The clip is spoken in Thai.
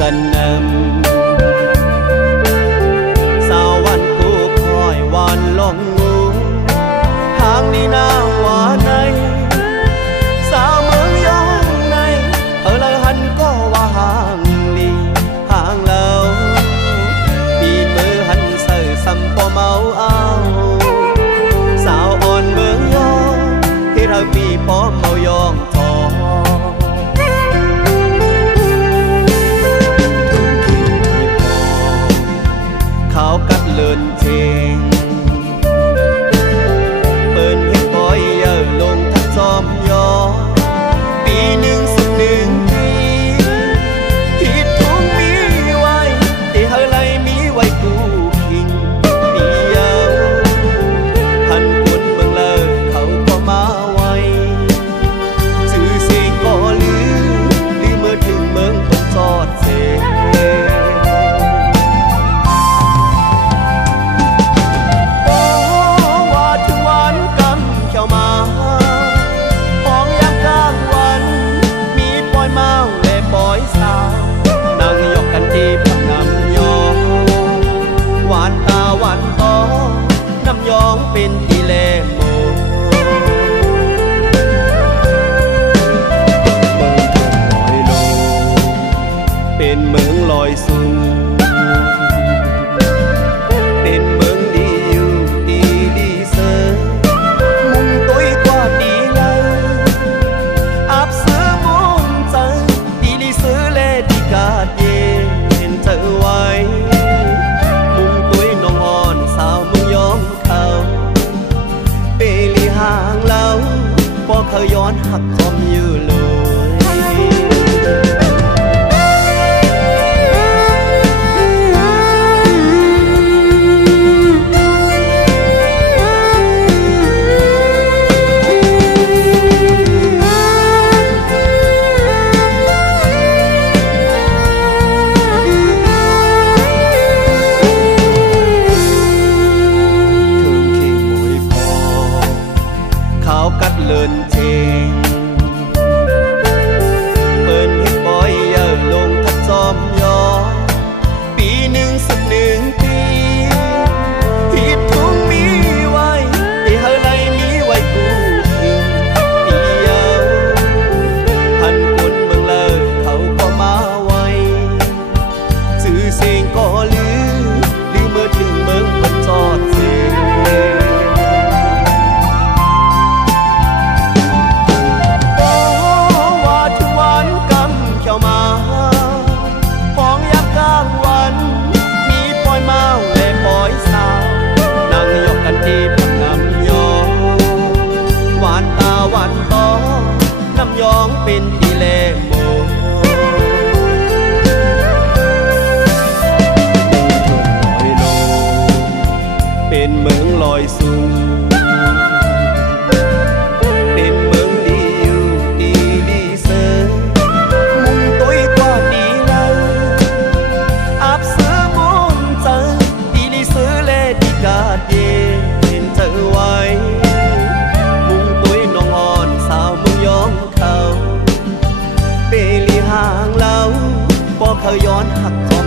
กันนำสาววันกูคอยวันลงงูทางนี้หน้าหวาในสาวเมืองยองในเลยหันก็ว่าห่างลีห่างแล้วปีมือหันเสื่อซ้ำพอเมาเอาสาวอ่อนเมืองยองที่เราปีพอเมายองทอเขากัดเลินเชงเปิ้นเฮ็ดบ่อยเยอะลงทักจอมยอปีหนึ่งสักหนึ่งปีที่ทุ่งมีไว้ที่เฮาไลมีไว้กูคิงเดียวหันคนเมืองเลยเขาก็มาไว้ชื่อเสียงก็ลือเมื่อถึงเมืองต้องจอดเสนั่งยกกันที่พักน้ำยองหวานตาหวานตอน้ำยองเป็นที่เลโมเมืองลอยลงเป็นเมืองลอยสูงเป็นเมืองดีอยู่ดีดีเสอมุงตุ้ยกว่าดีเลยอับเสือมุงเจอดีดีเสือเลดีกาดเย็นเจอไว้มุงตุ้ยน้องอ่อนสาวเมืองยองเขาเปลีห่างเล่าพอเขาย้อนหักคอมอยู่เลยกัดเลินเชงเปิ้นเฮ็ดบ่อยเยอะลงทักจอมยอปีหนึ่งสักหนึ่งปีที่ทุ่งมีไว้ที่เฮาไลมีไว้กูคิงเดียวหันคนเมืองเลยเขาก็มาไว้ชื่อเสียงก็ลือเมื่อถึงเมืองเพิ่นจอดเสน้ำยองเป็นที่เลโมเป็นเมืองลอยสูงเป็นเมืองดีอยู่ดีดีเสอมุงตุ้ยกว่าดีเลยอับเสือมุงเจอดีดีเสือเลดีกาดเย็นเจอไว้มุงตุ้ยน้องอ่อนสาวเมืองยองเขาเปลีห่างเล่าพอเขาย้อนหักคอ